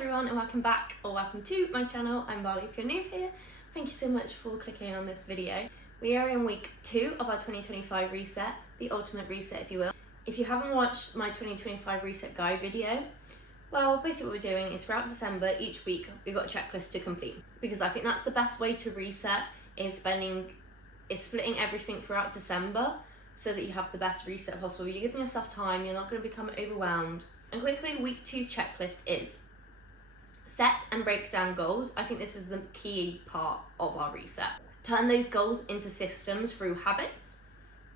everyone, and welcome back or welcome to my channel. I'm Barley. If you're new here, thank you so much for clicking on this video. We are in week 2 of our 2025 reset, the ultimate reset if you will. If you haven't watched my 2025 reset guide video, well, basically what we're doing is throughout December, each week we've got a checklist to complete, because I think that's the best way to reset is splitting everything throughout December so that you have the best reset possible. You're giving yourself time, you're not going to become overwhelmed. And quickly, week 2 checklist is set and break down goals. I think this is the key part of our reset. Turn those goals into systems through habits.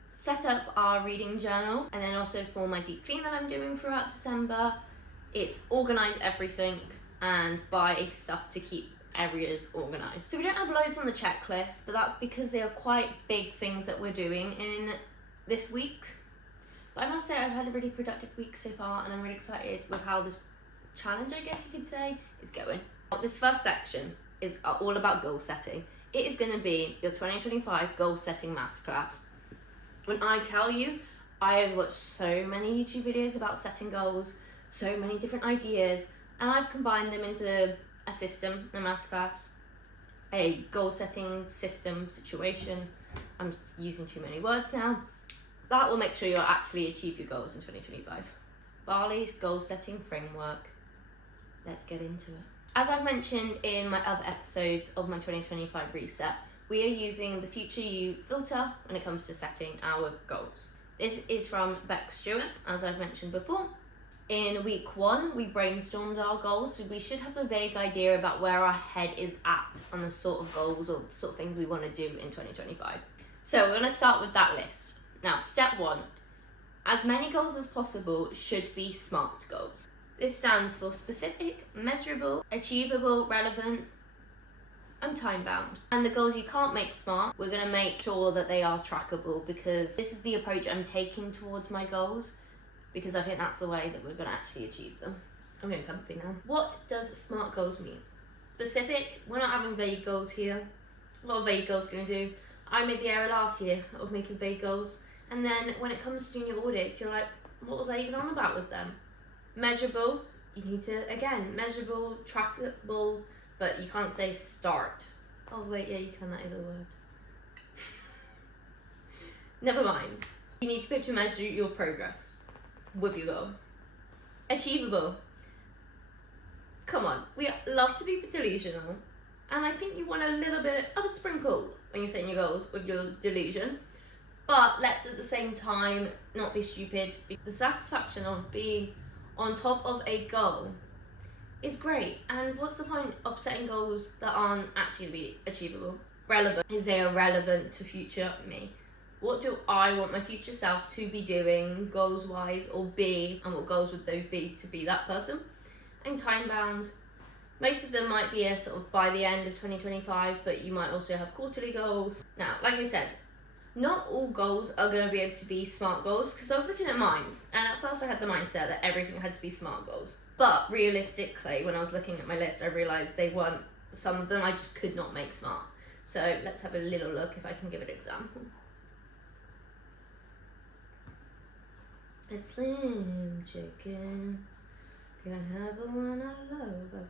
Set up our reading journal, and then also for my deep clean that I'm doing throughout December, it's organize everything and buy stuff to keep areas organized. So we don't have loads on the checklist, but that's because they are quite big things that we're doing in this week. But I must say I've had a really productive week so far, and I'm really excited with how this challenge, I guess you could say, is going. This first section is all about goal setting. It is going to be your 2025 goal setting masterclass. When I tell you, I have watched so many YouTube videos about setting goals, so many different ideas, and I've combined them into a system, a masterclass, a goal setting system situation. I'm using too many words now. That will make sure you'll actually achieve your goals in 2025. Barley's goal setting framework. Let's get into it. As I've mentioned in my other episodes of my 2025 reset, we are using the Future You filter when it comes to setting our goals. This is from Beck Stewart, as I've mentioned before. In week 1, we brainstormed our goals, so we should have a vague idea about where our head is at on the sort of goals or the sort of things we want to do in 2025. So we're going to start with that list. Now, step 1, as many goals as possible should be SMART goals. This stands for specific, measurable, achievable, relevant, and time-bound. And the goals you can't make SMART, we're going to make sure that they are trackable, because this is the approach I'm taking towards my goals, because I think that's the way that we're going to actually achieve them. I'm getting comfy now. What does SMART goals mean? Specific, we're not having vague goals here. What are vague goals going to do? I made the error last year of making vague goals, and then when it comes to doing your audits, you're like, what was I even on about with them? Measurable, you need to, again, measurable, trackable, but you can't say start. Oh wait, yeah, you can, that is a word. Never mind. You need to be able to measure your progress with your goal. Achievable. Come on, we love to be delusional, and I think you want a little bit of a sprinkle when you're setting your goals with your delusion, but let's at the same time not be stupid. The satisfaction of being on top of a goal is great, and what's the point of setting goals that aren't actually achievable? Relevant, is they are relevant to future me. What do I want my future self to be doing goals wise, or be, and what goals would those be to be that person? And time bound, most of them might be a sort of by the end of 2025, but you might also have quarterly goals. Now, like I said, not all goals are going to be able to be SMART goals, because I was looking at mine, and at first I had the mindset that everything had to be SMART goals. But realistically, when I was looking at my list, I realised they weren't, some of them I just could not make SMART. So let's have a little look if I can give an example. A slim chickens can have the one I love.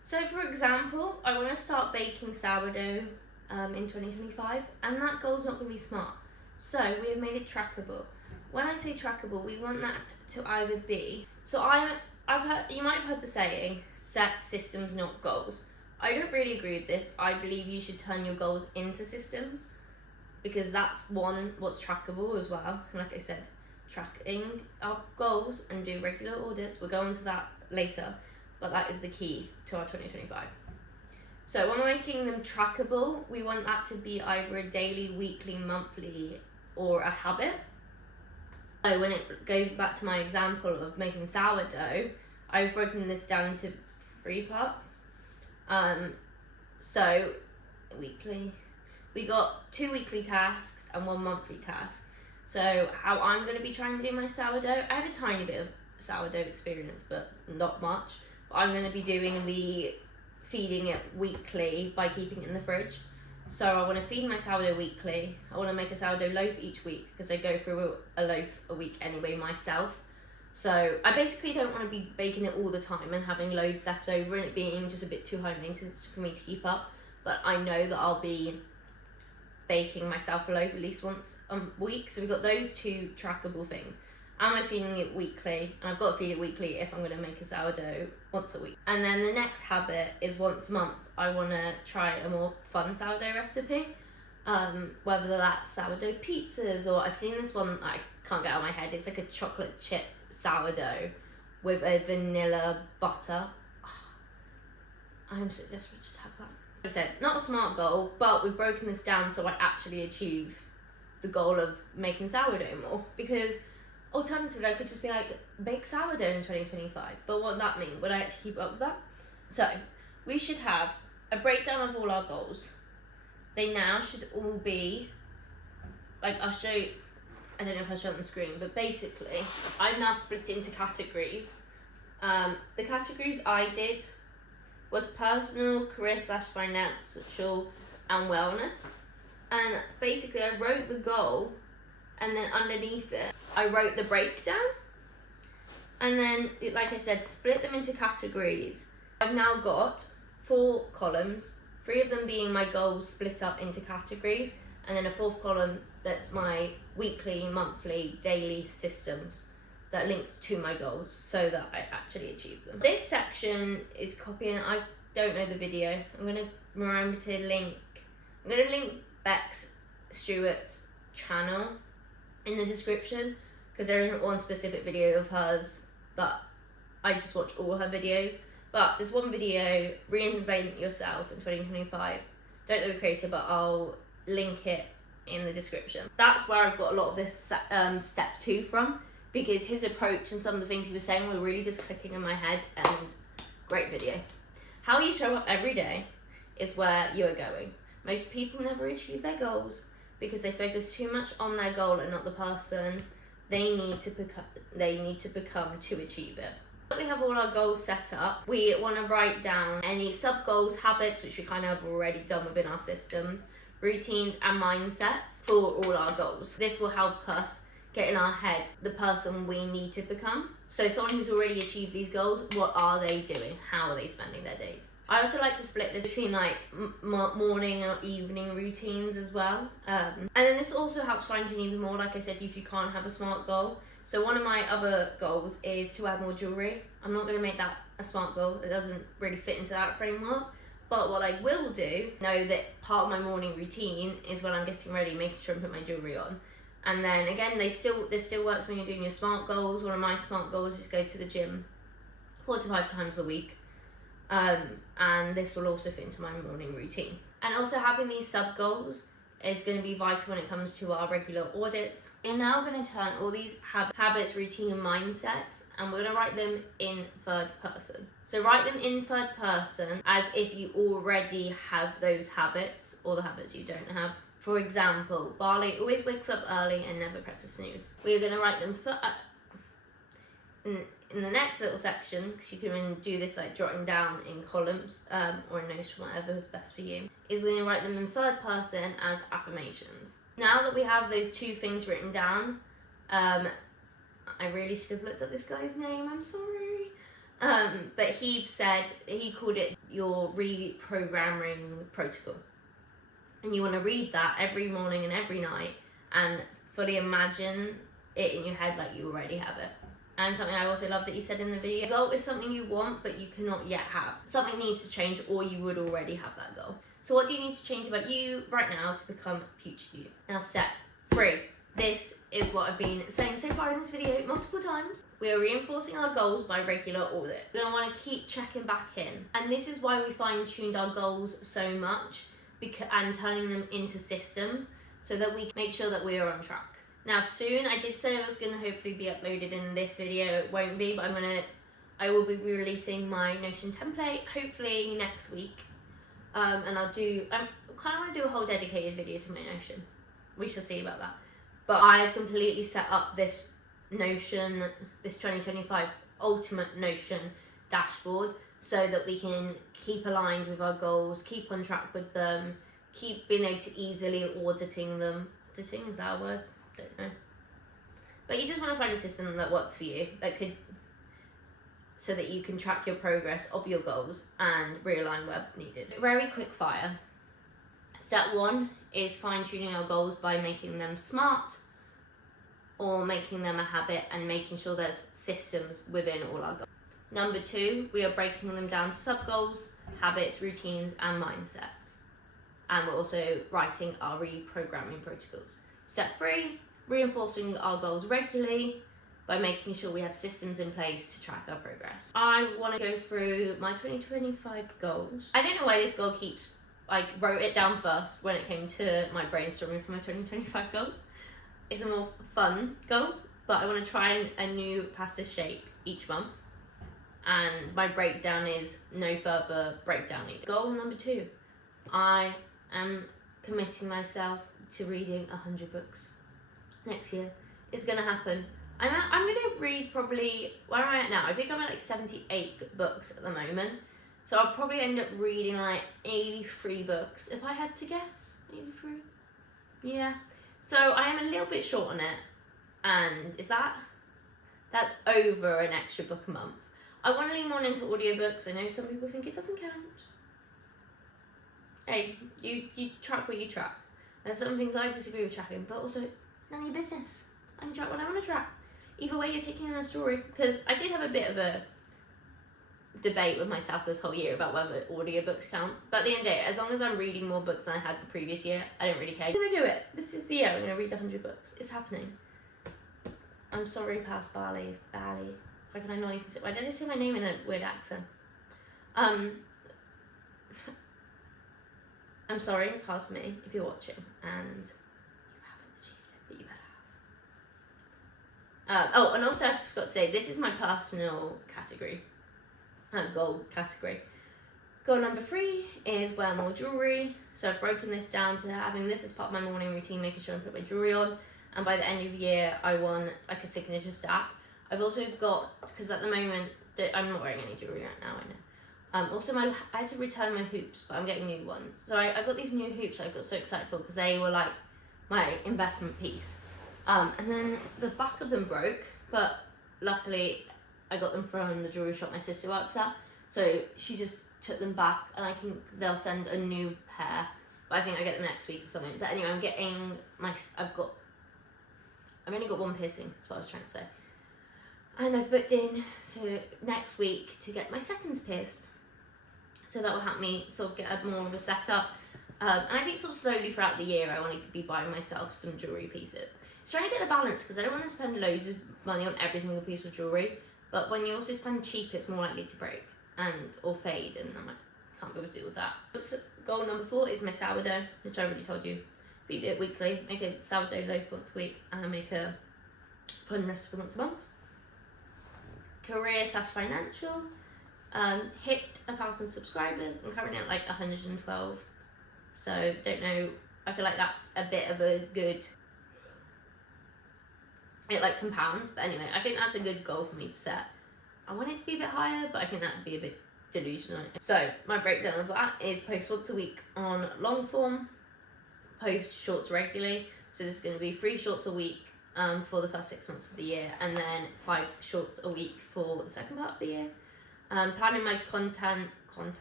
So for example, I want to start baking sourdough in 2025, and that goal's not going to be SMART. So we have made it trackable. When I say trackable, we want that to either be, so I've heard, you might have heard the saying, set systems, not goals. I don't really agree with this. I believe you should turn your goals into systems, because that's what's trackable as well. And like I said, tracking our goals and do regular audits, we'll go into that later, but that is the key to our 2025. So when we're making them trackable, we want that to be either a daily, weekly, monthly, or a habit. So when it goes back to my example of making sourdough, I've broken this down into 3 parts. So weekly, we got 2 weekly tasks and 1 monthly task. So how I'm going to be trying to do my sourdough, I have a tiny bit of sourdough experience, but not much. But I'm going to be doing the feeding it weekly by keeping it in the fridge. So I want to feed my sourdough weekly. I want to make a sourdough loaf each week, because I go through a loaf a week anyway myself. So I basically don't want to be baking it all the time and having loads left over and it being just a bit too high maintenance for me to keep up. But I know that I'll be baking myself a loaf at least once a week. So we've got those two trackable things. Am I feeding it weekly? And I've got to feed it weekly if I'm going to make a sourdough once a week. And then the next habit is once a month, I want to try a more fun sourdough recipe. Whether that's sourdough pizzas, or I've seen this one that I can't get out of my head. It's like a chocolate chip sourdough with a vanilla butter. Oh, I'm so desperate to have that. Like I said, not a smart goal, but we've broken this down so I actually achieve the goal of making sourdough more. Because alternatively, I could just be like, bake sourdough in 2025. But what would that mean? Would I actually keep up with that? So we should have a breakdown of all our goals. They now should all be, like, I'll show you, I don't know if I'll show it on the screen, but basically, I've now split it into categories. The categories I did was personal, career/financial, and wellness. And basically, I wrote the goal, and then underneath it, I wrote the breakdown. And then, like I said, split them into categories. I've now got 4 columns, 3 of them being my goals split up into categories, and then a 4th column that's my weekly, monthly, daily systems that linked to my goals so that I actually achieve them. This section is copying, I don't know the video. I'm going to remember to link, I'm going to link Bex Stewart's channel in the description, because there isn't one specific video of hers that I just watch all her videos. But there's one video, Reinvent Yourself in 2025. Don't know the creator, but I'll link it in the description. That's where I've got a lot of this step 2 from, because his approach and some of the things he was saying were really just clicking in my head, and great video. How you show up every day is where you are going. Most people never achieve their goals because they focus too much on their goal and not the person they need to become to achieve it. We have all our goals set up. We want to write down any sub-goals, habits, which we kind of have already done within our systems, routines and mindsets for all our goals. This will help us get in our head the person we need to become. So someone who's already achieved these goals, what are they doing? How are they spending their days? I also like to split this between like morning and evening routines as well. And then this also helps fine-tune even more, like I said, if you can't have a SMART goal. So one of my other goals is to wear more jewellery. I'm not going to make that a SMART goal. It doesn't really fit into that framework. But what I will do, know that part of my morning routine is when I'm getting ready, making sure I put my jewellery on. And then again, this still works when you're doing your SMART goals. One of my SMART goals is go to the gym 4 to 5 times a week. And this will also fit into my morning routine. And also having these sub-goals is going to be vital when it comes to our regular audits. We're now going to turn all these habits, routine and mindsets, and we're going to write them in 3rd person. So write them in 3rd person as if you already have those habits or the habits you don't have. For example, Barley always wakes up early and never presses snooze. We're going to write them in the next little section, because you can do this like jotting down in columns or in Notion, whatever is best for you, is we're going to write them in 3rd person as affirmations. Now that we have those 2 things written down, I really should have looked at this guy's name, I'm sorry. But he called it your reprogramming protocol. And you want to read that every morning and every night and fully imagine it in your head like you already have it. And something I also love that you said in the video, goal is something you want but you cannot yet have. Something needs to change or you would already have that goal. So what do you need to change about you right now to become future you? Now step 3. This is what I've been saying so far in this video multiple times. We are reinforcing our goals by regular audit. We're going to want to keep checking back in. And this is why we fine-tuned our goals so much and turning them into systems so that we make sure that we are on track. Now soon, I did say it was going to hopefully be uploaded in this video. It won't be, but I will be releasing my Notion template hopefully next week. And I kind of want to do a whole dedicated video to my Notion. We shall see about that. But I've completely set up this Notion, this 2025 ultimate Notion dashboard so that we can keep aligned with our goals, keep on track with them, keep being able to easily auditing them. Auditing, is that a word? Don't know. But you just want to find a system that works for you, so that you can track your progress of your goals and realign where needed. Very quick fire. Step 1 is fine-tuning our goals by making them smart or making them a habit and making sure there's systems within all our goals. Number 2, we are breaking them down to sub-goals, habits, routines, and mindsets. And we're also writing our reprogramming protocols. Step 3, reinforcing our goals regularly by making sure we have systems in place to track our progress. I want to go through my 2025 goals. I don't know why this goal keeps, I wrote it down first when it came to my brainstorming for my 2025 goals. It's a more fun goal, but I want to try a new pasta shape each month. And my breakdown is no further breakdown needed. Goal number 2, I am committing myself to reading 100 books next year. It's gonna happen. I'm gonna read probably, where am I at now? I think I'm at like 78 books at the moment. So I'll probably end up reading like 83 books, if I had to guess. 83? Yeah. So I am a little bit short on it. And that's over an extra book a month. I want to lean more into audiobooks. I know some people think it doesn't count. Hey, you track what you track. There's some things I disagree with tracking, but also, it's none of your business. I can track what I want to track. Either way, you're taking in a story. Because I did have a bit of a debate with myself this whole year about whether audiobooks count. But at the end of the day, as long as I'm reading more books than I had the previous year, I don't really care. I'm going to do it. This is the year I'm going to read 100 books. It's happening. I'm sorry, past Bali. Why can I not even say? Why did I say my name in a weird accent? I'm sorry, past me, if you're watching, and you haven't achieved it, but you better have. Oh, and also I forgot to say, this is my personal category, goal category. Goal number 3 is wear more jewellery. So I've broken this down to having this as part of my morning routine, making sure I put my jewellery on, and by the end of the year, I want like a signature stack. I've also got, because at the moment, I'm not wearing any jewellery right now, I know. Also, I had to return my hoops, but I'm getting new ones. So I got these new hoops I got so excited for because they were like my investment piece. And then the back of them broke, but luckily I got them from the jewellery shop my sister works at. So she just took them back and they'll send a new pair. But I think I get them next week or something. But anyway, I'm getting I've only got one piercing, that's what I was trying to say. And I've booked in to next week to get my seconds pierced. So that will help me sort of get more of a setup. And I think sort of slowly throughout the year, I want to be buying myself some jewellery pieces. It's trying to get the balance because I don't want to spend loads of money on every single piece of jewellery. But when you also spend cheap, it's more likely to break or fade, and I can't be able to deal with that. But so, goal number 4 is my sourdough, which I already told you. Feed it weekly, make a sourdough loaf once a week, and make a fun recipe once a month. Career/financial, hit 1,000 subscribers. I'm currently at like 112, so don't know, I feel like that's a bit of a good, it like compounds, but anyway, I think that's a good goal for me to set. I want it to be a bit higher, but I think that would be a bit delusional. So my breakdown of that is post once a week on long form, post shorts regularly, so there's going to be 3 shorts a week for the first 6 months of the year, and then 5 shorts a week for the second part of the year. Planning my content. Why?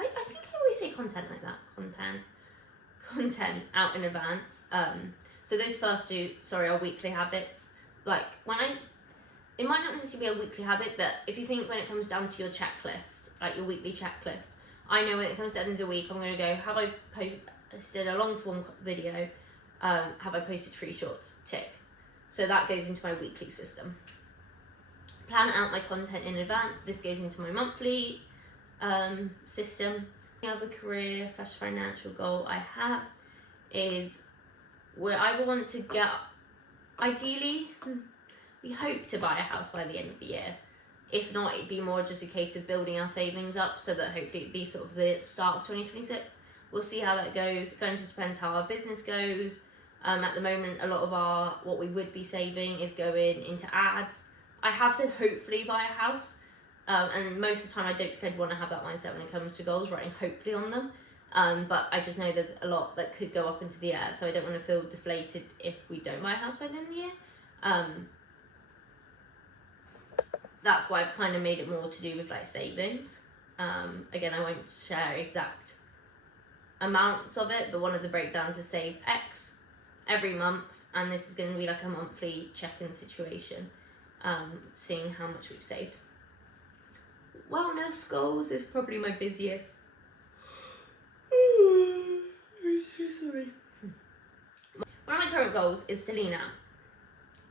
I think I always say content like that. Content out in advance. So those first 2, are weekly habits. Like it might not necessarily be a weekly habit, but if you think when it comes down to your checklist, like your weekly checklist, I know when it comes to the end of the week, I'm going to go, have I posted a long form video? Have I posted 3 shorts? Tick. So that goes into my weekly system. Plan out my content in advance. This goes into my monthly system. The other career/financial goal I have is where I want to get, ideally, we hope to buy a house by the end of the year. If not, it'd be more just a case of building our savings up so that hopefully it'd be sort of the start of 2026. We'll see how that goes. It kind of just depends how our business goes. At the moment, a lot of what we would be saving is going into ads. I have said hopefully buy a house, and most of the time I don't think I'd want to have that mindset when it comes to goals, writing hopefully on them. But I just know there's a lot that could go up into the air, so I don't want to feel deflated if we don't buy a house by the end of the year. That's why I've kind of made it more to do with like savings. Again, I won't share exact amounts of it, but one of the breakdowns is save X every month, and this is going to be like a monthly check-in situation, seeing how much we've saved. Wellness goals is probably my busiest. Sorry. One of my current goals is to lean out,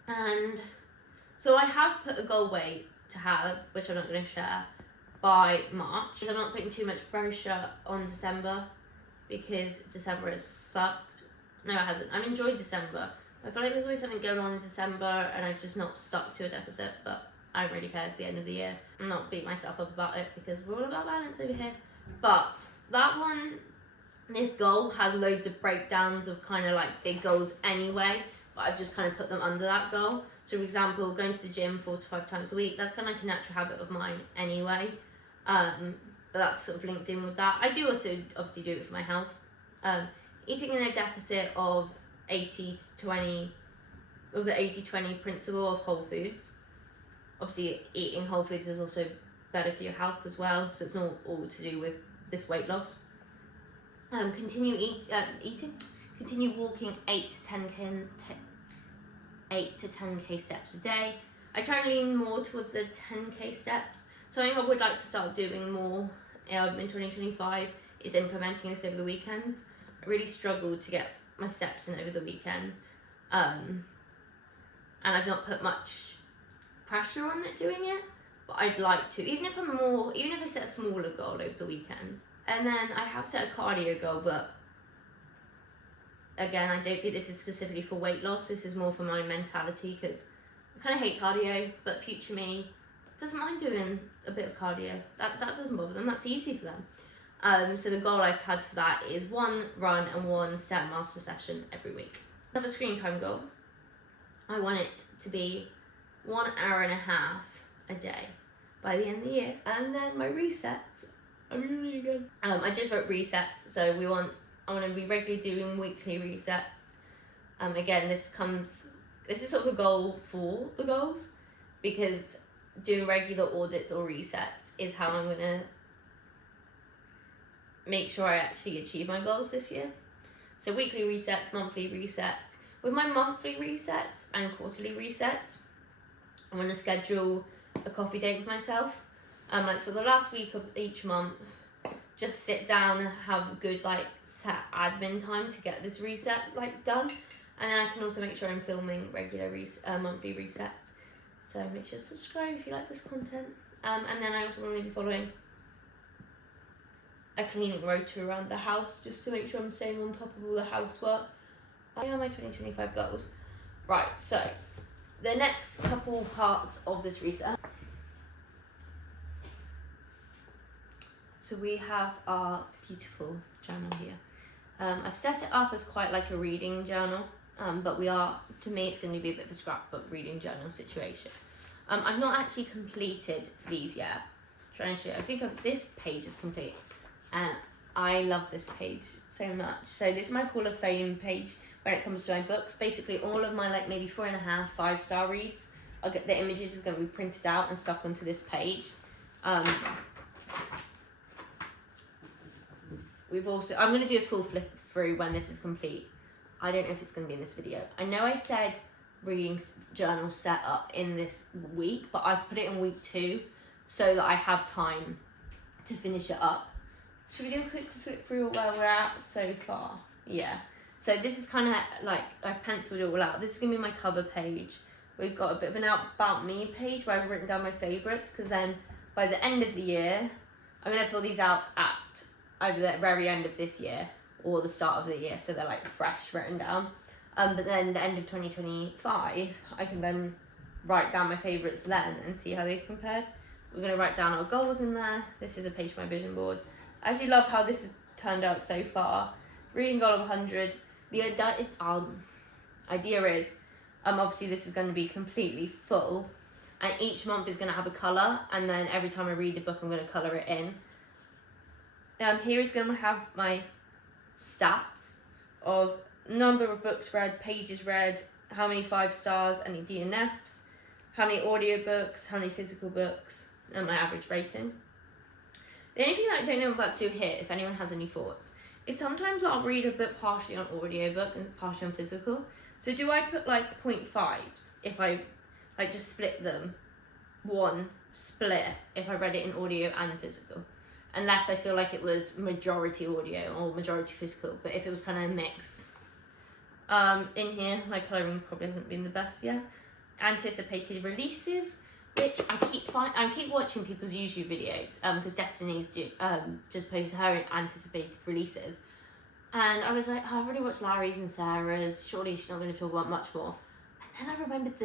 and so I have put a goal weight to have, which I'm not going to share, by March. I'm not putting too much pressure on December, because December has sucked. No, it hasn't. I've enjoyed December. I feel like there's always something going on in December, and I've just not stuck to a deficit, but I don't really care. It's the end of the year. I'm not beat myself up about it, because we're all about balance over here. But that one, this goal has loads of breakdowns of kind of like big goals anyway, but I've just kind of put them under that goal. So for example, going to the gym 4 to 5 times a week, that's kind of like a natural habit of mine anyway. But that's sort of linked in with that. I do also obviously do it for my health. Eating in a deficit of 80-20, of the 80-20 principle of whole foods. Obviously eating whole foods is also better for your health as well, so it's not all to do with this weight loss. Continue walking 8 to 10k steps a day. I try and lean more towards the 10k steps. Something I would like to start doing more in 2025 is implementing this over the weekends. I really struggled to get my steps in over the weekend, and I've not put much pressure on it doing it, but I'd like to, even if I set a smaller goal over the weekends. And then I have set a cardio goal, but again, I don't think this is specifically for weight loss. This is more for my mentality, because I kind of hate cardio, but future me doesn't mind doing a bit of cardio. That doesn't bother them. That's easy for them. So the goal I've had for that is 1 run and 1 Stairmaster session every week. Another screen time goal. I want it to be 1.5 hours a day by the end of the year. And then my resets. I'm doing it again. I just wrote resets. So I want to be regularly doing weekly resets. Again, this is sort of a goal for the goals, because doing regular audits or resets is how I'm going to make sure I actually achieve my goals this year. So weekly resets, monthly resets. With my monthly resets and quarterly resets, I'm going to schedule a coffee date with myself. So the last week of each month, just sit down and have a good set admin time to get this reset done. And then I can also make sure I'm filming regular monthly resets. So make sure to subscribe if you like this content. And then I also want to be following a cleaning rota around the house, just to make sure I'm staying on top of all the housework. I are my 2025 goals. Right, so the next couple parts of this reset. So we have our beautiful journal here. I've set it up as quite like a reading journal, but to me it's going to be a bit of a scrapbook reading journal situation. I've not actually completed these yet. Trying to show you. I think this page is complete, and I love this page so much. So this is my Hall of Fame page when it comes to my books. Basically all of my maybe 4.5, 5-star reads, I'll get the images is going to be printed out and stuck onto this page. I'm going to do a full flip through when this is complete. I don't know if it's going to be in this video. I know I said reading journal set up in this week, but I've put it in week 2 so that I have time to finish it up. Should we do a quick flip through where we're at so far? Yeah. So this is kind of I've penciled it all out. This is going to be my cover page. We've got a bit of an about me page where I've written down my favourites, because then by the end of the year, I'm going to fill these out at either the very end of this year or the start of the year, so they're fresh written down. But then the end of 2025, I can then write down my favourites then and see how they've compared. We're going to write down our goals in there. This is a page of my vision board. I actually love how this has turned out so far. Reading goal of 100. The idea is, obviously this is going to be completely full, and each month is going to have a colour, and then every time I read the book I'm going to colour it in. Here is going to have my stats of number of books read, pages read, how many 5 stars, any DNFs, how many audiobooks, how many physical books, and my average rating. The only thing that I don't know about to do here, if anyone has any thoughts, is sometimes I'll read a book partially on audiobook and partially on physical. So do I put like 0.5s if I like just split them, one split if I read it in audio and physical, unless I feel like it was majority audio or majority physical. But if it was kind of a mix, in here my colouring probably hasn't been the best yet. Anticipated releases, which I keep watching people's YouTube videos because Destiny's just posted her anticipated releases, and I was like, oh, I've already watched Larry's and Sarah's, surely she's not going to talk about much more. And then I remembered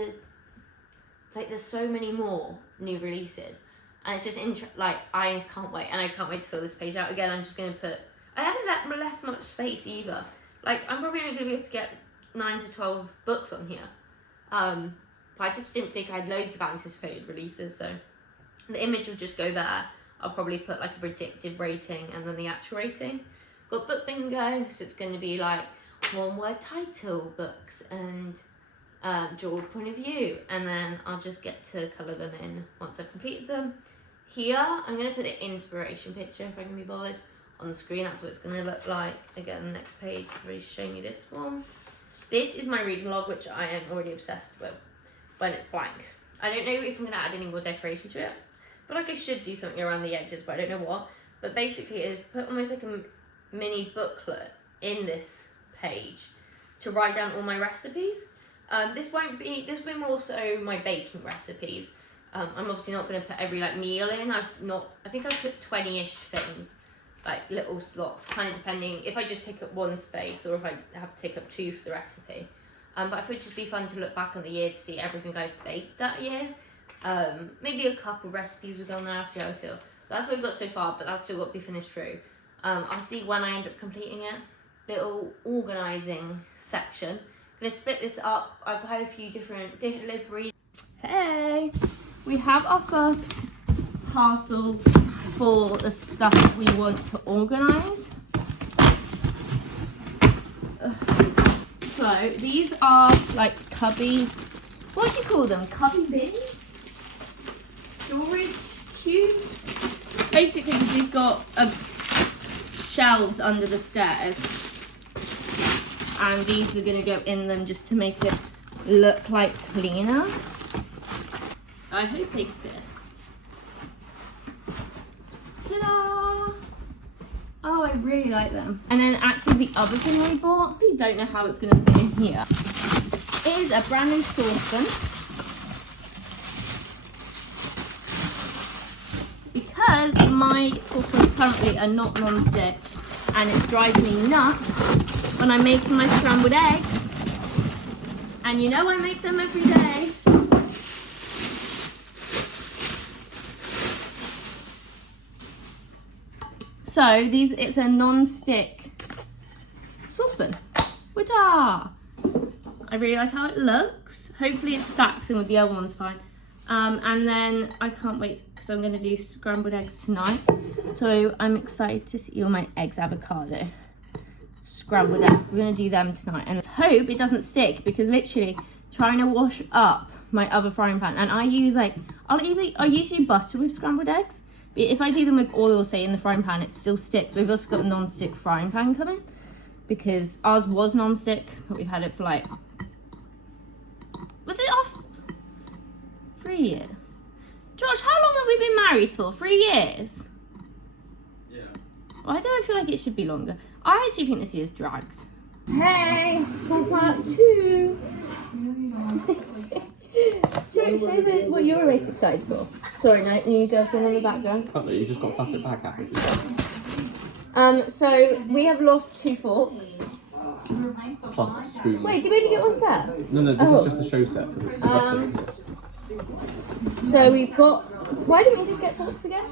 that there's so many more new releases, and it's just like I can't wait, and I can't wait to fill this page out again. I'm just going to put, I haven't left much space either. Like I'm probably only going to be able to get 9 to 12 books on here. But I just didn't think I had loads of anticipated releases, so the image will just go there. I'll probably put like a predicted rating and then the actual rating. Got book bingo, so it's going to be like 1-word title books and dual point of view, and then I'll just get to colour them in once I've completed them. Here, I'm going to put the inspiration picture if I can be bothered on the screen. That's what it's going to look like. Again, the next page, I've already shown you this one. This is my reading log, which I am already obsessed with. When it's blank. I don't know if I'm going to add any more decoration to it. I feel like I should do something around the edges, but I don't know what. But basically, I put almost like a mini booklet in this page to write down all my recipes. This will be more so my baking recipes. I'm obviously not going to put every like meal in. I think I've put 20-ish things, like little slots, kind of depending if I just take up one space or if I have to take up 2 for the recipe. But I thought it'd just be fun to look back on the year to see everything I've baked that year. Maybe a couple recipes will go on there, see how I feel. That's what we've got so far, but that's still got to be finished through. I'll see when I end up completing it. Little organising section. I'm going to split this up. I've had a few different deliveries. Hey! We have our first parcel for the stuff we want to organise. So these are like cubby, what do you call them? Cubby bins? Storage cubes? Basically, we've got shelves under the stairs, and these are going to go in them just to make it look like cleaner. I hope they fit. Ta-da! Oh, I really like them. And then actually the other thing I bought, I don't know how it's going to fit in here, is a brand new saucepan. Because my saucepans currently are not non-stick, and it drives me nuts when I'm making my scrambled eggs. And you know I make them every day. So it's a non-stick saucepan. Wata! I really like how it looks. Hopefully it stacks in with the other ones fine. And then I can't wait because I'm going to do scrambled eggs tonight. So I'm excited to see all my eggs avocado. Scrambled eggs. We're going to do them tonight. And let's hope it doesn't stick, because literally trying to wash up my other frying pan. And I use I usually butter with scrambled eggs. But if I do them with oil, say in the frying pan, it still sticks. We've also got a non-stick frying pan coming, because ours was non-stick, but we've had it for like, was it off? 3 years. Josh, how long have we been married for? 3 years? Yeah. Well, I don't feel like it should be longer. I actually think this year's dragged. Hey, for part 2. Show what you're most excited for. Sorry, no, you girls going on the background. You just got a plastic bag half of it. So we have lost 2 forks. Plus spoons. Wait, did we only get 1 set? No, this is just the show set. For the rest of them. So we've got. Why didn't we just get forks again?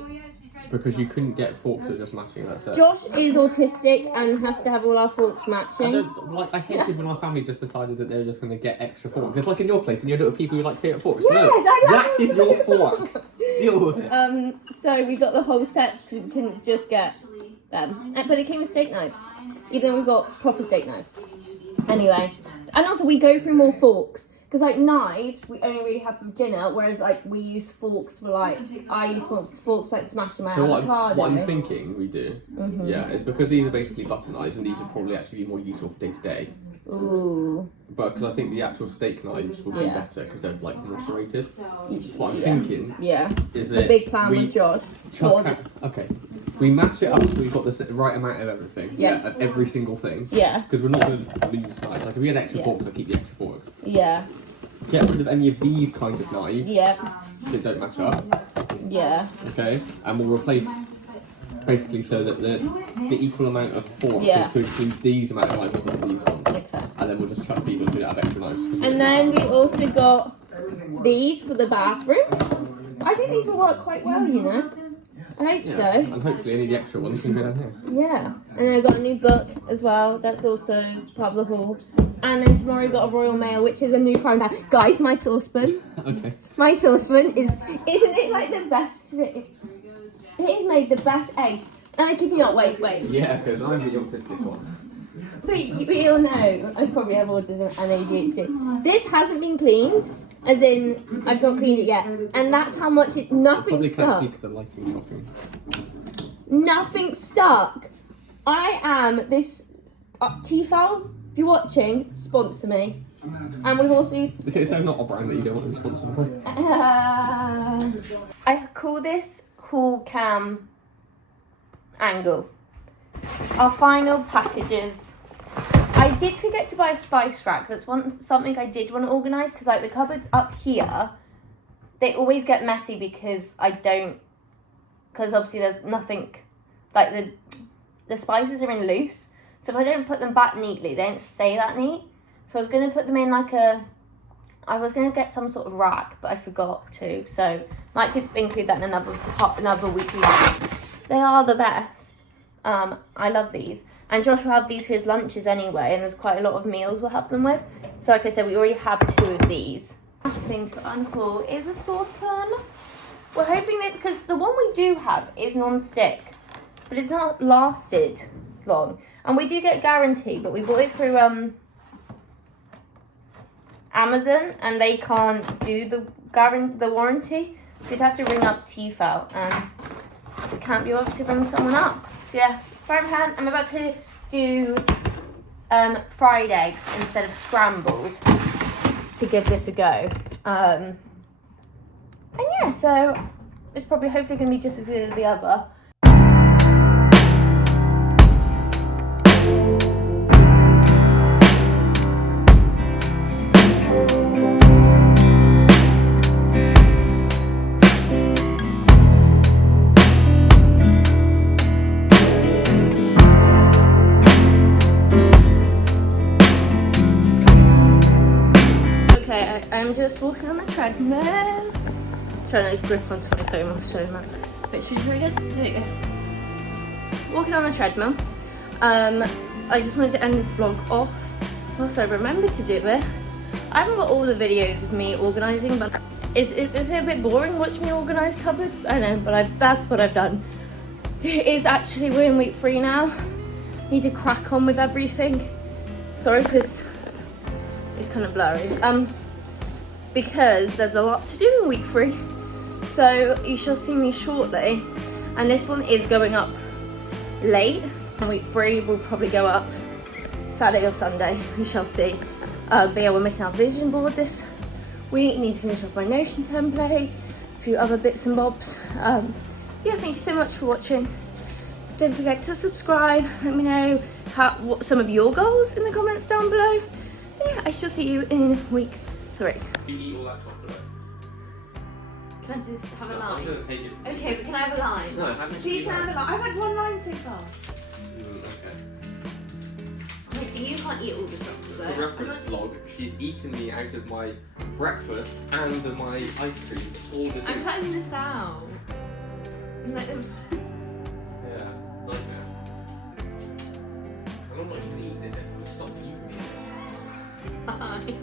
Because you couldn't get forks that are just matching that set. Josh is autistic and has to have all our forks matching. I hated when our family just decided that they were just going to get extra forks. It's like in your place, and you're with people who like favourite forks. Yes, no, I know. that is your fork. Deal with it. So we got the whole set because we couldn't just get them. But it came with steak knives, even though we've got proper steak knives. Anyway, And also we go through more forks. Because like knives, we only really have for dinner, whereas like we use forks for like, I use forks for like smashing my So avocado. what I'm thinking we do, yeah, is because these are basically butter knives and these would probably actually be more useful for day to day. Ooh. But because I think the actual steak knives would be better because they're like more serrated. So what I'm thinking is that the big plan with Josh. Okay. We match it up so we've got the right amount of everything. Yeah. Of every single thing. Yeah. Because we're not going to lose knives. Like if we had extra forks, I'd keep the extra forks. Yeah. Get rid of any of these kind of knives. Yeah. That don't match up. Yeah. Okay. And we'll replace basically so that the equal amount of forks is to include these amount of knives with these ones. Okay. And then we'll just chuck these ones without extra knives. And then we also got these for the bathroom. I think these will work quite well, you know. I hope so. And hopefully any of the extra ones can go down here. Yeah. And then I've got a new book as well. That's also part of the haul. And then tomorrow we've got a Royal Mail, which is a new frying pan. Guys, my saucepan. Okay. My saucepan isn't it like the best thing? It has made the best eggs. And I kid you not, wait. Yeah, because I'm the autistic one. But we all know I probably have autism and ADHD. This hasn't been cleaned, as in I've not cleaned it yet, and that's how much nothing stuck. Probably can't see because the lighting shocking. Nothing stuck. I am this Tefal. If you're watching, sponsor me. And we've also. Is that not a brand that you don't want to be sponsored by? I call this haul cam angle. Our final packages. I did forget to buy a spice rack. That's something I did want to organise because like the cupboards up here, they always get messy because obviously there's nothing, like the spices are in loose. So if I don't put them back neatly, they don't stay that neat. So I was going to put them in I was going to get some sort of rack, but I forgot to. So might could include that in another weekly rack. They are the best. I love these. And Josh will have these for his lunches anyway, and there's quite a lot of meals we'll have them with. So like I said, we already have 2 of these. Last thing to unhaul is a saucepan. We're hoping that, because the one we do have is non-stick, but it's not lasted long. And we do get guarantee, but we bought it through Amazon, and they can't do the warranty. So you'd have to ring up Tefal, and just can't be bothered to ring someone up. So yeah. Frying pan. I'm about to do fried eggs instead of scrambled to give this a go. And yeah, so it's probably hopefully going to be just as good as the other. I'm just walking on the treadmill. Trying to grip onto my phone, I'll show you, which is really good. There you go. Walking on the treadmill. I just wanted to end this vlog off. Also, I remembered to do it. I haven't got all the videos of me organising, but is it a bit boring watching me organise cupboards? I know, but that's what I've done. It is actually, we're in week 3 now. Need to crack on with everything. Sorry, because it's kind of blurry. Because there's a lot to do in week 3. So you shall see me shortly. And this one is going up late. And week 3 will probably go up Saturday or Sunday. We shall see. But yeah, we're making our vision board this week. Need to finish off my Notion template. A few other bits and bobs. Yeah, thank you so much for watching. Don't forget to subscribe. Let me know what some of your goals in the comments down below. And yeah, I shall see you in week 3. You eat all that chocolate. Can I just have a line? I'm gonna take it. Okay, but can I have a line? No, haven't Please you can I have a line? I've had 1 line so far. Okay. Wait, you can't eat all the chocolate though. For reference vlog, she's eaten me out of my breakfast and of my ice cream all the I'm cutting this out. Yeah, nightmare. I'm not even gonna eat this, I'm gonna stop you from eating it. Bye.